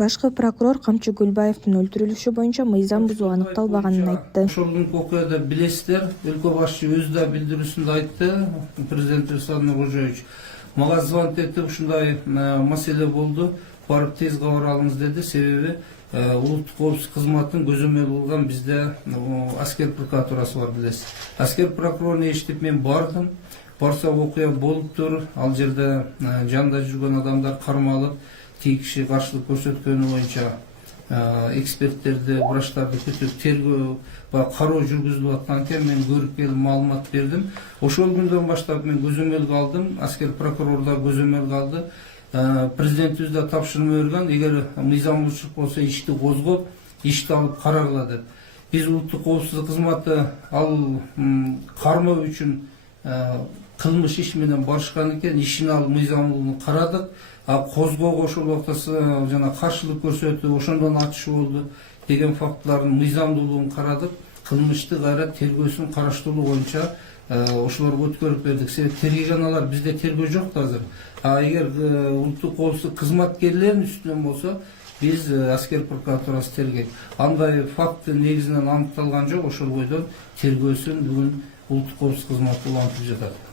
Башкы прокурор Камчы Гүлбаевдин өлтүрүлүшү боюнча мыйзам бузуу аныкталбаганын айтты. Ошол күнкү окуяда билесиздер, өлкө башчы өзү да билдирүүсүндө айтты, президент Руслан Кожоевич мага звонок этип ушундай маселе болду, барып тез кабар алыңыз деди. Себеби улуттук коопсуздук кызматынын көзөмөл кылган бизде аскер прокуратурасы бар, билесиз. Аскер прокурорун эшитип мен бардым. Барса окуя болуптур. Ал жерде жанында жүргөн адамдар кармалып, тиги киши каршылык көрсөткөнү боюнча эксперттерди, врачтарды күтүп тергөө, кароо жүргүзүлүп аткан экен. Мен көрүп келип маалымат бердим. Ошол күндөн баштап мен көзөмөлгө алдым. Аскер прокурорлор көзөмөлгө алды. Президентибиз да тапшырма берген, эгер мыйзам бузушулук болсо ишти козгоп, ишти алып карагыла деп. Биз улуттук коопсуздук кызматы ал кармоо үчүн кылмыш иш менен барышкан экен, ишин алып мыйзамдуулугун карадык. Козгоого ошол убакта жана каршылык көрсөтүп, ошондон атышы болду деген фактылардын мыйзамдуулугун карадык. Кылмышты кайра тергөөсүн караштыруу боюнча ошолорго өткөрүп бердик. Себеби тергеген алар, бизде тергөө жок азыр. Эгер улуттук коопсуздук кызматкерлеринин үстүнөн болсо, биз аскер прокуратурасы тергейт. Андай факт негизинен аныкталган жок. Ошол бойдон тергөөсүн бүгүн улуттук коопсуздук кызматы улантып жатат.